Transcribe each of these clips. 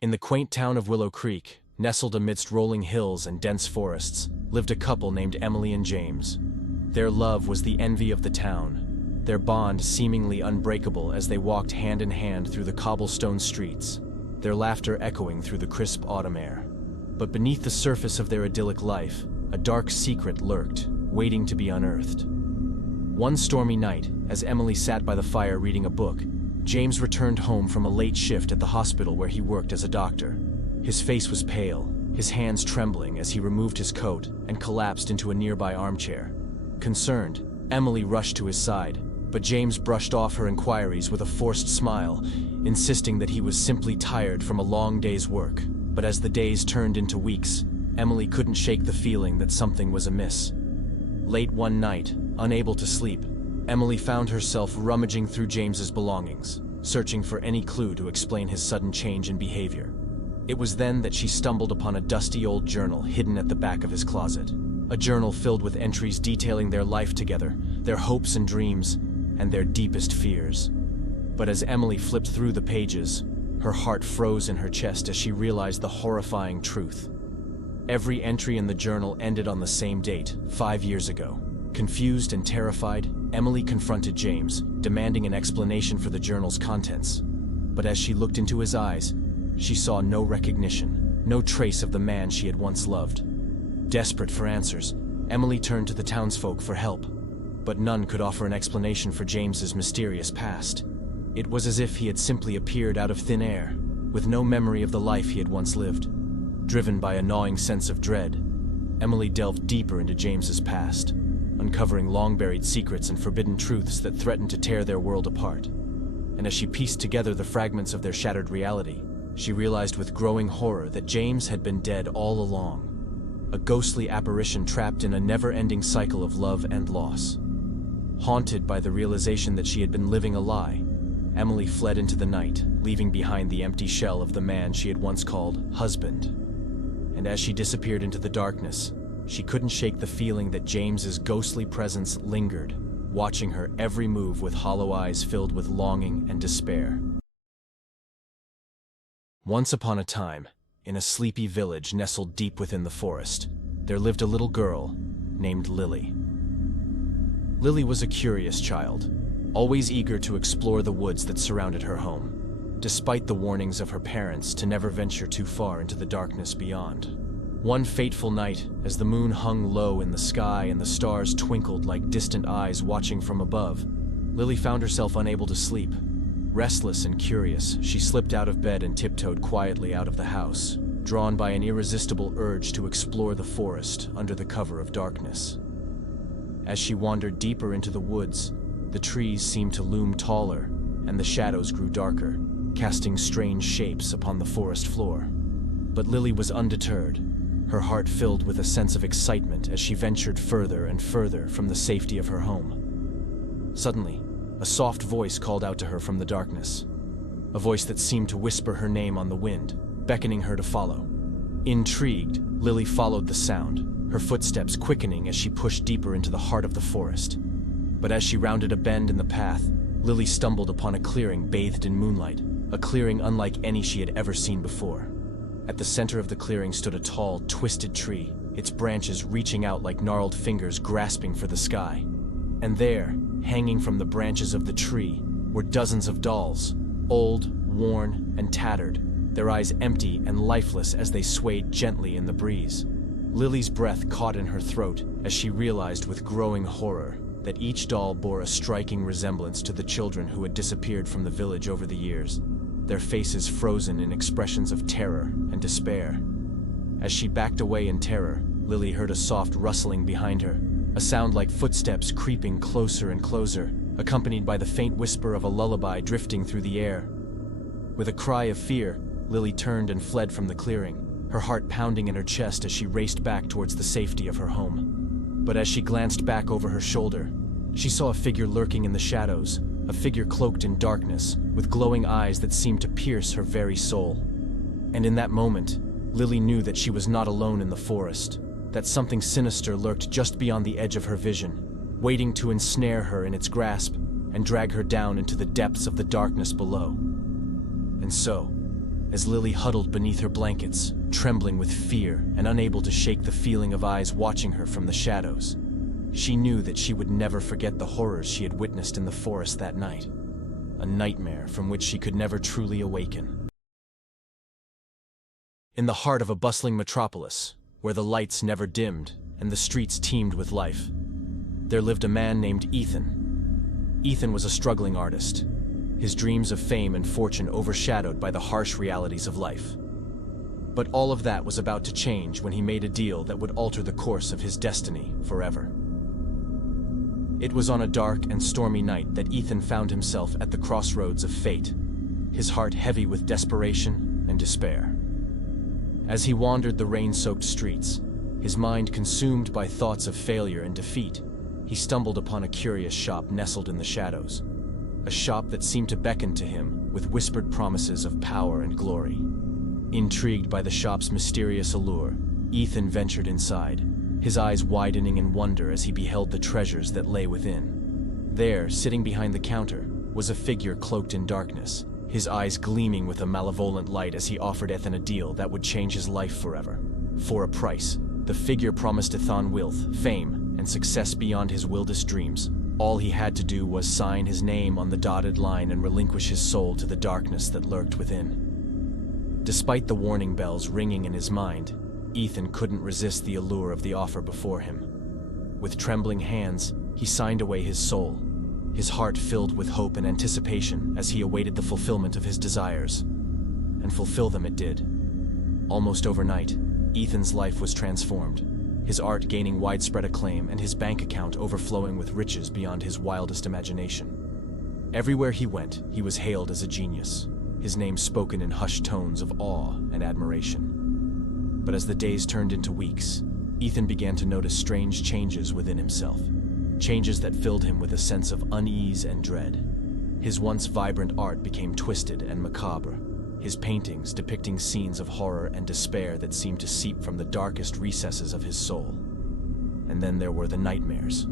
In the quaint town of Willow Creek, nestled amidst rolling hills and dense forests, lived a couple named Emily and James. Their love was the envy of the town, their bond seemingly unbreakable as they walked hand in hand through the cobblestone streets, their laughter echoing through the crisp autumn air. But beneath the surface of their idyllic life, a dark secret lurked, waiting to be unearthed. One stormy night, as Emily sat by the fire reading a book, James returned home from a late shift at the hospital where he worked as a doctor. His face was pale, his hands trembling as he removed his coat and collapsed into a nearby armchair. Concerned, Emily rushed to his side, but James brushed off her inquiries with a forced smile, insisting that he was simply tired from a long day's work. But as the days turned into weeks, Emily couldn't shake the feeling that something was amiss. Late one night, unable to sleep, Emily found herself rummaging through James's belongings, searching for any clue to explain his sudden change in behavior. It was then that she stumbled upon a dusty old journal hidden at the back of his closet. A journal filled with entries detailing their life together, their hopes and dreams, and their deepest fears. But as Emily flipped through the pages, her heart froze in her chest as she realized the horrifying truth. Every entry in the journal ended on the same date, 5 years ago. Confused and terrified, Emily confronted James, demanding an explanation for the journal's contents. But as she looked into his eyes, she saw no recognition, no trace of the man she had once loved. Desperate for answers, Emily turned to the townsfolk for help, but none could offer an explanation for James's mysterious past. It was as if he had simply appeared out of thin air, with no memory of the life he had once lived. Driven by a gnawing sense of dread, Emily delved deeper into James's past, uncovering long-buried secrets and forbidden truths that threatened to tear their world apart. And as she pieced together the fragments of their shattered reality, she realized with growing horror that James had been dead all along, a ghostly apparition trapped in a never-ending cycle of love and loss. Haunted by the realization that she had been living a lie, Emily fled into the night, leaving behind the empty shell of the man she had once called husband. And as she disappeared into the darkness, she couldn't shake the feeling that James's ghostly presence lingered, watching her every move with hollow eyes filled with longing and despair. Once upon a time, in a sleepy village nestled deep within the forest, there lived a little girl named Lily. Lily was a curious child, always eager to explore the woods that surrounded her home, despite the warnings of her parents to never venture too far into the darkness beyond. One fateful night, as the moon hung low in the sky and the stars twinkled like distant eyes watching from above, Lily found herself unable to sleep. Restless and curious, she slipped out of bed and tiptoed quietly out of the house, drawn by an irresistible urge to explore the forest under the cover of darkness. As she wandered deeper into the woods, the trees seemed to loom taller, and the shadows grew darker, casting strange shapes upon the forest floor. But Lily was undeterred, her heart filled with a sense of excitement as she ventured further and further from the safety of her home. Suddenly, a soft voice called out to her from the darkness, a voice that seemed to whisper her name on the wind, beckoning her to follow. Intrigued, Lily followed the sound, her footsteps quickening as she pushed deeper into the heart of the forest. But as she rounded a bend in the path, Lily stumbled upon a clearing bathed in moonlight, a clearing unlike any she had ever seen before. At the center of the clearing stood a tall, twisted tree, its branches reaching out like gnarled fingers grasping for the sky. And there, hanging from the branches of the tree, were dozens of dolls, old, worn, and tattered, their eyes empty and lifeless as they swayed gently in the breeze. Lily's breath caught in her throat as she realized with growing horror that each doll bore a striking resemblance to the children who had disappeared from the village over the years, their faces frozen in expressions of terror and despair. As she backed away in terror, Lily heard a soft rustling behind her, a sound like footsteps creeping closer and closer, accompanied by the faint whisper of a lullaby drifting through the air. With a cry of fear, Lily turned and fled from the clearing, her heart pounding in her chest as she raced back towards the safety of her home. But as she glanced back over her shoulder, she saw a figure lurking in the shadows, a figure cloaked in darkness, with glowing eyes that seemed to pierce her very soul. And in that moment, Lily knew that she was not alone in the forest, that something sinister lurked just beyond the edge of her vision, waiting to ensnare her in its grasp and drag her down into the depths of the darkness below. And so, as Lily huddled beneath her blankets, trembling with fear and unable to shake the feeling of eyes watching her from the shadows. She knew that she would never forget the horrors she had witnessed in the forest that night, a nightmare from which she could never truly awaken. In the heart of a bustling metropolis, where the lights never dimmed and the streets teemed with life, there lived a man named Ethan. Ethan was a struggling artist, his dreams of fame and fortune overshadowed by the harsh realities of life. But all of that was about to change when he made a deal that would alter the course of his destiny forever. It was on a dark and stormy night that Ethan found himself at the crossroads of fate, his heart heavy with desperation and despair. As he wandered the rain-soaked streets, his mind consumed by thoughts of failure and defeat, he stumbled upon a curious shop nestled in the shadows, a shop that seemed to beckon to him with whispered promises of power and glory. Intrigued by the shop's mysterious allure, Ethan ventured inside, his eyes widening in wonder as he beheld the treasures that lay within. There, sitting behind the counter, was a figure cloaked in darkness, his eyes gleaming with a malevolent light as he offered Ethan a deal that would change his life forever. For a price, the figure promised Ethan wealth, fame, and success beyond his wildest dreams. All he had to do was sign his name on the dotted line and relinquish his soul to the darkness that lurked within. Despite the warning bells ringing in his mind, Ethan couldn't resist the allure of the offer before him. With trembling hands, he signed away his soul, his heart filled with hope and anticipation as he awaited the fulfillment of his desires. And fulfill them it did. Almost overnight, Ethan's life was transformed, his art gaining widespread acclaim and his bank account overflowing with riches beyond his wildest imagination. Everywhere he went, he was hailed as a genius, his name spoken in hushed tones of awe and admiration. But as the days turned into weeks, Ethan began to notice strange changes within himself. Changes that filled him with a sense of unease and dread. His once vibrant art became twisted and macabre, his paintings depicting scenes of horror and despair that seemed to seep from the darkest recesses of his soul. And then there were the nightmares.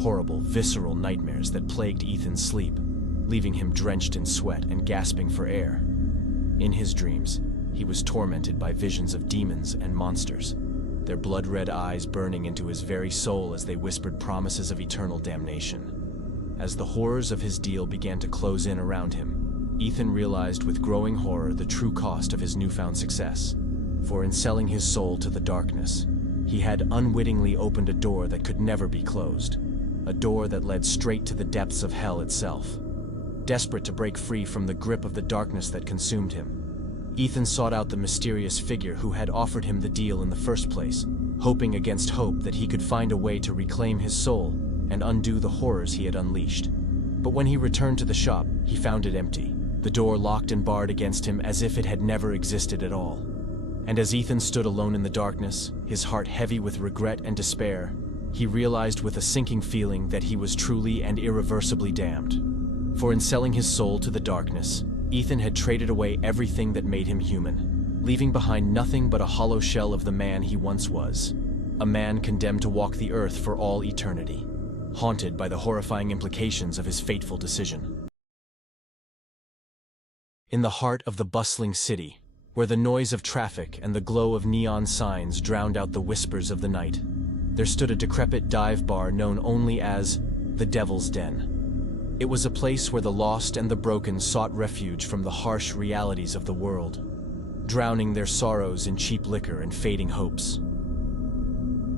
Horrible, visceral nightmares that plagued Ethan's sleep, leaving him drenched in sweat and gasping for air. In his dreams, he was tormented by visions of demons and monsters, their blood-red eyes burning into his very soul as they whispered promises of eternal damnation. As the horrors of his deal began to close in around him, Ethan realized with growing horror the true cost of his newfound success. For in selling his soul to the darkness, he had unwittingly opened a door that could never be closed, a door that led straight to the depths of hell itself. Desperate to break free from the grip of the darkness that consumed him, Ethan sought out the mysterious figure who had offered him the deal in the first place, hoping against hope that he could find a way to reclaim his soul and undo the horrors he had unleashed. But when he returned to the shop, he found it empty, the door locked and barred against him as if it had never existed at all. And as Ethan stood alone in the darkness, his heart heavy with regret and despair, he realized with a sinking feeling that he was truly and irreversibly damned. For in selling his soul to the darkness, Ethan had traded away everything that made him human, leaving behind nothing but a hollow shell of the man he once was, a man condemned to walk the earth for all eternity, haunted by the horrifying implications of his fateful decision. In the heart of the bustling city, where the noise of traffic and the glow of neon signs drowned out the whispers of the night, there stood a decrepit dive bar known only as the Devil's Den. It was a place where the lost and the broken sought refuge from the harsh realities of the world, drowning their sorrows in cheap liquor and fading hopes.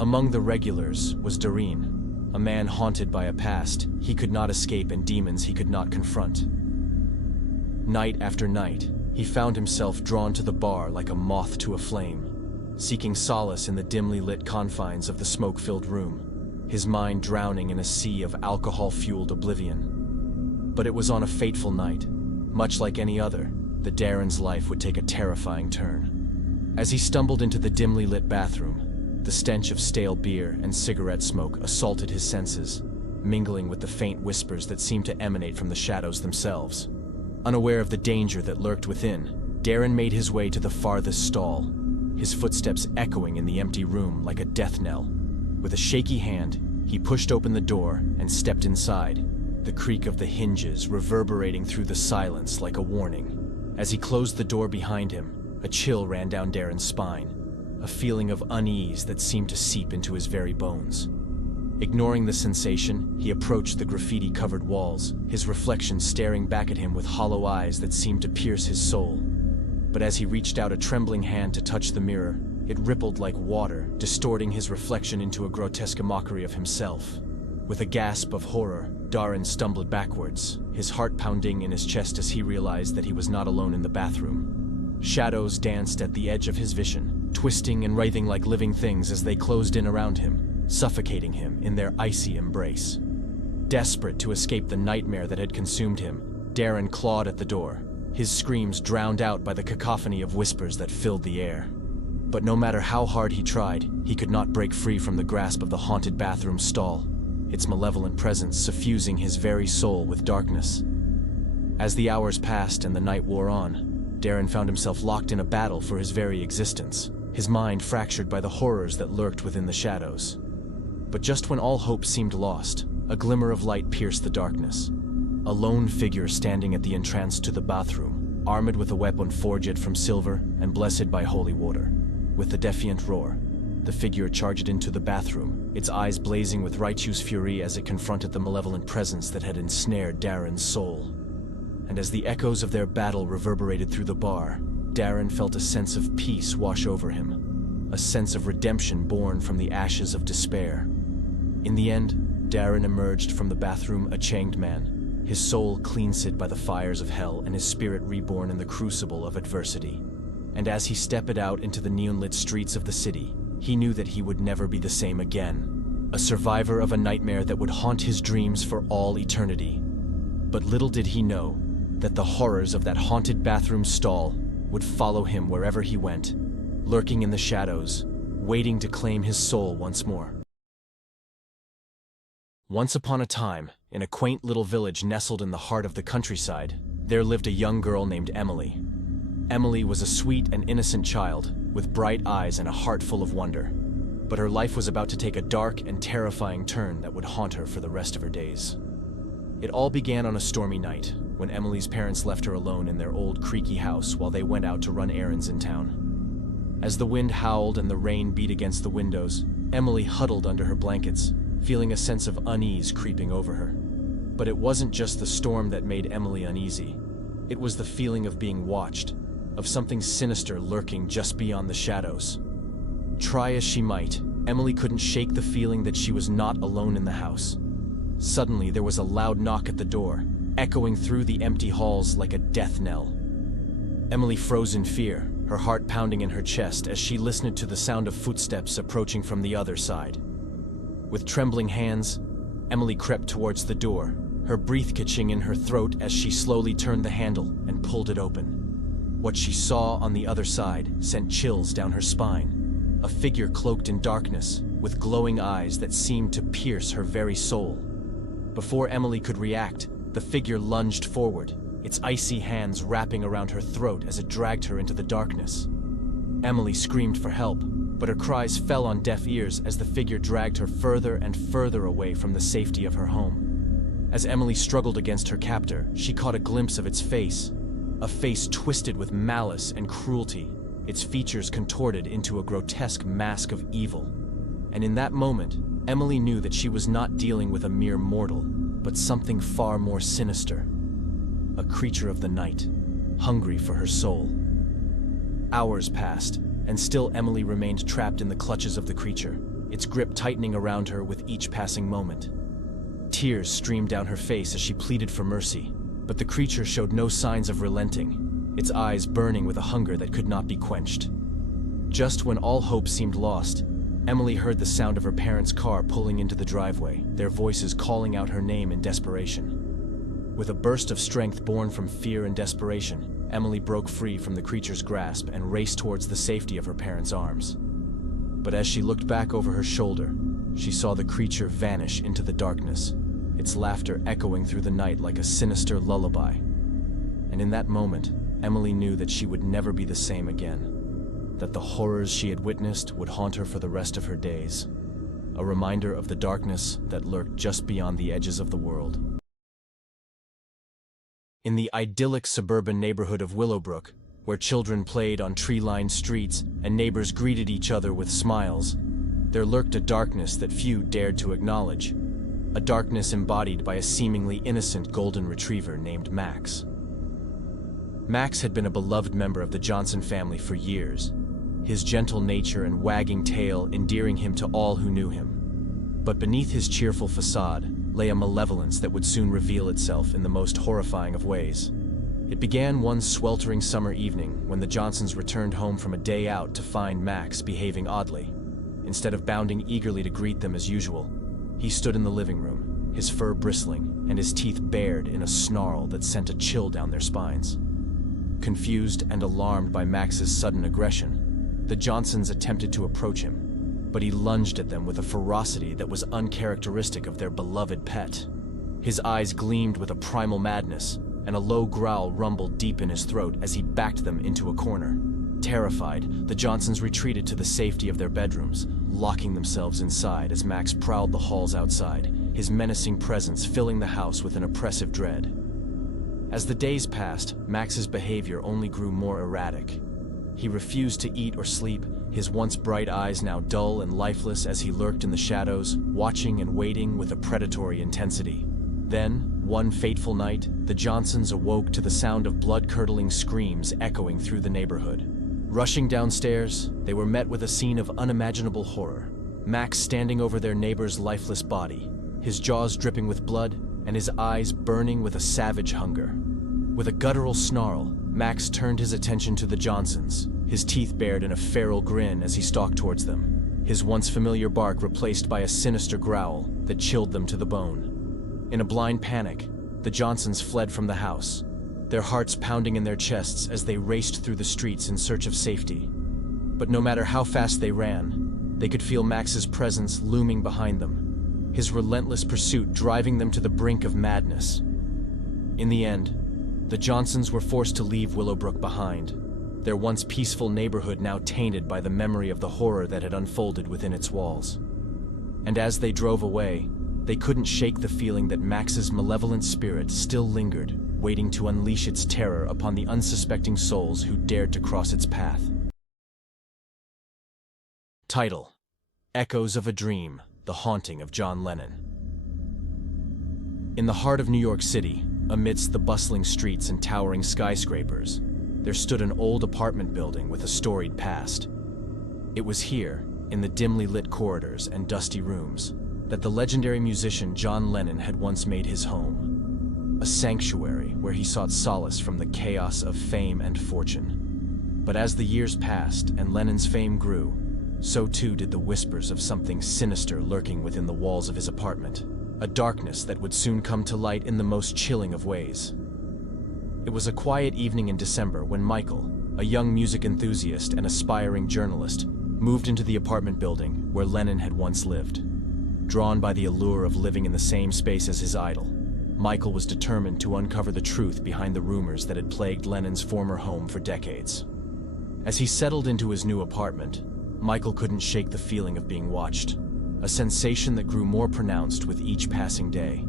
Among the regulars was Doreen, a man haunted by a past he could not escape and demons he could not confront. Night after night, he found himself drawn to the bar like a moth to a flame, seeking solace in the dimly lit confines of the smoke-filled room, his mind drowning in a sea of alcohol-fueled oblivion. But it was on a fateful night, much like any other, that Darren's life would take a terrifying turn. As he stumbled into the dimly lit bathroom, the stench of stale beer and cigarette smoke assaulted his senses, mingling with the faint whispers that seemed to emanate from the shadows themselves. Unaware of the danger that lurked within, Darren made his way to the farthest stall, his footsteps echoing in the empty room like a death knell. With a shaky hand, he pushed open the door and stepped inside, the creak of the hinges reverberating through the silence like a warning. As he closed the door behind him, a chill ran down Darren's spine, a feeling of unease that seemed to seep into his very bones. Ignoring the sensation, he approached the graffiti-covered walls, his reflection staring back at him with hollow eyes that seemed to pierce his soul. But as he reached out a trembling hand to touch the mirror, it rippled like water, distorting his reflection into a grotesque mockery of himself. With a gasp of horror, Darren stumbled backwards, his heart pounding in his chest as he realized that he was not alone in the bathroom. Shadows danced at the edge of his vision, twisting and writhing like living things as they closed in around him, suffocating him in their icy embrace. Desperate to escape the nightmare that had consumed him, Darren clawed at the door, his screams drowned out by the cacophony of whispers that filled the air. But no matter how hard he tried, he could not break free from the grasp of the haunted bathroom stall, its malevolent presence suffusing his very soul with darkness. As the hours passed and the night wore on, Darren found himself locked in a battle for his very existence, his mind fractured by the horrors that lurked within the shadows. But just when all hope seemed lost, a glimmer of light pierced the darkness. A lone figure standing at the entrance to the bathroom, armored with a weapon forged from silver and blessed by holy water. With a defiant roar, the figure charged into the bathroom, its eyes blazing with righteous fury as it confronted the malevolent presence that had ensnared Darren's soul. And as the echoes of their battle reverberated through the bar, Darren felt a sense of peace wash over him, a sense of redemption born from the ashes of despair. In the end, Darren emerged from the bathroom a changed man, his soul cleansed by the fires of hell and his spirit reborn in the crucible of adversity. And as he stepped out into the neon-lit streets of the city, he knew that he would never be the same again, a survivor of a nightmare that would haunt his dreams for all eternity. But little did he know that the horrors of that haunted bathroom stall would follow him wherever he went, lurking in the shadows, waiting to claim his soul once more. Once upon a time, in a quaint little village nestled in the heart of the countryside, there lived a young girl named Emily. Emily was a sweet and innocent child, with bright eyes and a heart full of wonder. But her life was about to take a dark and terrifying turn that would haunt her for the rest of her days. It all began on a stormy night, when Emily's parents left her alone in their old creaky house while they went out to run errands in town. As the wind howled and the rain beat against the windows, Emily huddled under her blankets, feeling a sense of unease creeping over her. But it wasn't just the storm that made Emily uneasy. It was the feeling of being watched, of something sinister lurking just beyond the shadows. Try as she might, Emily couldn't shake the feeling that she was not alone in the house. Suddenly, there was a loud knock at the door, echoing through the empty halls like a death knell. Emily froze in fear, her heart pounding in her chest as she listened to the sound of footsteps approaching from the other side. With trembling hands, Emily crept towards the door, her breath catching in her throat as she slowly turned the handle and pulled it open. What she saw on the other side sent chills down her spine. A figure cloaked in darkness, with glowing eyes that seemed to pierce her very soul. Before Emily could react, the figure lunged forward, its icy hands wrapping around her throat as it dragged her into the darkness. Emily screamed for help, but her cries fell on deaf ears as the figure dragged her further and further away from the safety of her home. As Emily struggled against her captor, she caught a glimpse of its face, a face twisted with malice and cruelty, its features contorted into a grotesque mask of evil. And in that moment, Emily knew that she was not dealing with a mere mortal, but something far more sinister. A creature of the night, hungry for her soul. Hours passed, and still Emily remained trapped in the clutches of the creature, its grip tightening around her with each passing moment. Tears streamed down her face as she pleaded for mercy, but the creature showed no signs of relenting, its eyes burning with a hunger that could not be quenched. Just when all hope seemed lost, Emily heard the sound of her parents' car pulling into the driveway, their voices calling out her name in desperation. With a burst of strength born from fear and desperation, Emily broke free from the creature's grasp and raced towards the safety of her parents' arms. But as she looked back over her shoulder, she saw the creature vanish into the darkness, its laughter echoing through the night like a sinister lullaby. And in that moment, Emily knew that she would never be the same again, that the horrors she had witnessed would haunt her for the rest of her days, a reminder of the darkness that lurked just beyond the edges of the world. In the idyllic suburban neighborhood of Willowbrook, where children played on tree-lined streets and neighbors greeted each other with smiles, there lurked a darkness that few dared to acknowledge. A darkness embodied by a seemingly innocent golden retriever named Max. Max had been a beloved member of the Johnson family for years, his gentle nature and wagging tail endearing him to all who knew him. But beneath his cheerful facade lay a malevolence that would soon reveal itself in the most horrifying of ways. It began one sweltering summer evening when the Johnsons returned home from a day out to find Max behaving oddly. Instead of bounding eagerly to greet them as usual, he stood in the living room, his fur bristling and his teeth bared in a snarl that sent a chill down their spines. Confused and alarmed by Max's sudden aggression, the Johnsons attempted to approach him, but he lunged at them with a ferocity that was uncharacteristic of their beloved pet. His eyes gleamed with a primal madness, and a low growl rumbled deep in his throat as he backed them into a corner. Terrified, the Johnsons retreated to the safety of their bedrooms, locking themselves inside as Max prowled the halls outside, his menacing presence filling the house with an oppressive dread. As the days passed, Max's behavior only grew more erratic. He refused to eat or sleep, his once bright eyes now dull and lifeless as he lurked in the shadows, watching and waiting with a predatory intensity. Then, one fateful night, the Johnsons awoke to the sound of blood-curdling screams echoing through the neighborhood. Rushing downstairs, they were met with a scene of unimaginable horror. Max standing over their neighbor's lifeless body, his jaws dripping with blood and his eyes burning with a savage hunger. With a guttural snarl, Max turned his attention to the Johnsons, his teeth bared in a feral grin as he stalked towards them, his once familiar bark replaced by a sinister growl that chilled them to the bone. In a blind panic, the Johnsons fled from the house, their hearts pounding in their chests as they raced through the streets in search of safety. But no matter how fast they ran, they could feel Max's presence looming behind them, his relentless pursuit driving them to the brink of madness. In the end, the Johnsons were forced to leave Willowbrook behind, their once peaceful neighborhood now tainted by the memory of the horror that had unfolded within its walls. And as they drove away, they couldn't shake the feeling that Max's malevolent spirit still lingered, waiting to unleash its terror upon the unsuspecting souls who dared to cross its path. Title: Echoes of a Dream, The Haunting of John Lennon. In the heart of New York City, amidst the bustling streets and towering skyscrapers, there stood an old apartment building with a storied past. It was here, in the dimly lit corridors and dusty rooms, that the legendary musician John Lennon had once made his home. A sanctuary where he sought solace from the chaos of fame and fortune. But as the years passed and Lennon's fame grew, so too did the whispers of something sinister lurking within the walls of his apartment. A darkness that would soon come to light in the most chilling of ways. It was a quiet evening in December when Michael, a young music enthusiast and aspiring journalist, moved into the apartment building where Lennon had once lived. Drawn by the allure of living in the same space as his idol, Michael was determined to uncover the truth behind the rumors that had plagued Lennon's former home for decades. As he settled into his new apartment, Michael couldn't shake the feeling of being watched, a sensation that grew more pronounced with each passing day.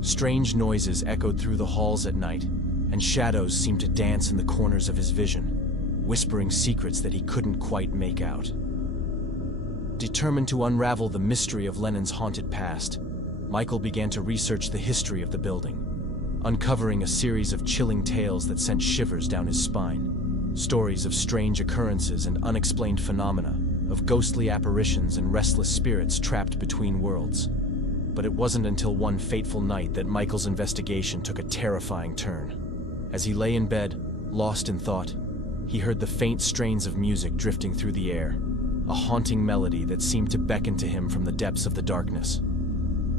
Strange noises echoed through the halls at night, and shadows seemed to dance in the corners of his vision, whispering secrets that he couldn't quite make out. Determined to unravel the mystery of Lennon's haunted past, Michael began to research the history of the building, uncovering a series of chilling tales that sent shivers down his spine. Stories of strange occurrences and unexplained phenomena, of ghostly apparitions and restless spirits trapped between worlds. But it wasn't until one fateful night that Michael's investigation took a terrifying turn. As he lay in bed, lost in thought, he heard the faint strains of music drifting through the air, a haunting melody that seemed to beckon to him from the depths of the darkness.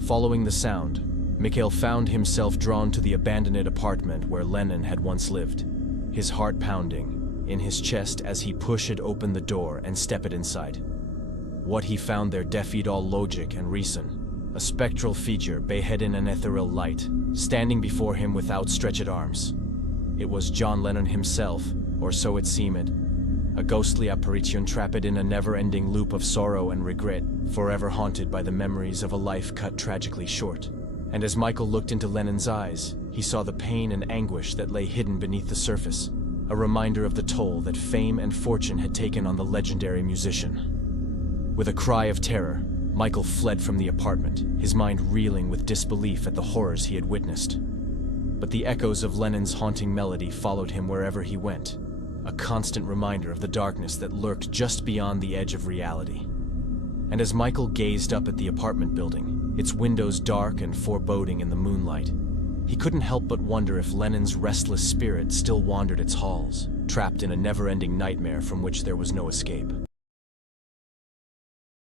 Following the sound, Mikhail found himself drawn to the abandoned apartment where Lennon had once lived, his heart pounding in his chest as he pushed open the door and stepped inside. What he found there defied all logic and reason. A spectral figure bathed in an ethereal light, standing before him with outstretched arms. It was John Lennon himself, or so it seemed, a ghostly apparition trapped in a never-ending loop of sorrow and regret, forever haunted by the memories of a life cut tragically short. And as Michael looked into Lennon's eyes, He saw the pain and anguish that lay hidden beneath the surface, a reminder of the toll that fame and fortune had taken on the legendary musician. With a cry of terror, Michael fled from the apartment, his mind reeling with disbelief at the horrors he had witnessed. But the echoes of Lennon's haunting melody followed him wherever he went, a constant reminder of the darkness that lurked just beyond the edge of reality. And as Michael gazed up at the apartment building, its windows dark and foreboding in the moonlight, he couldn't help but wonder if Lennon's restless spirit still wandered its halls, trapped in a never-ending nightmare from which there was no escape.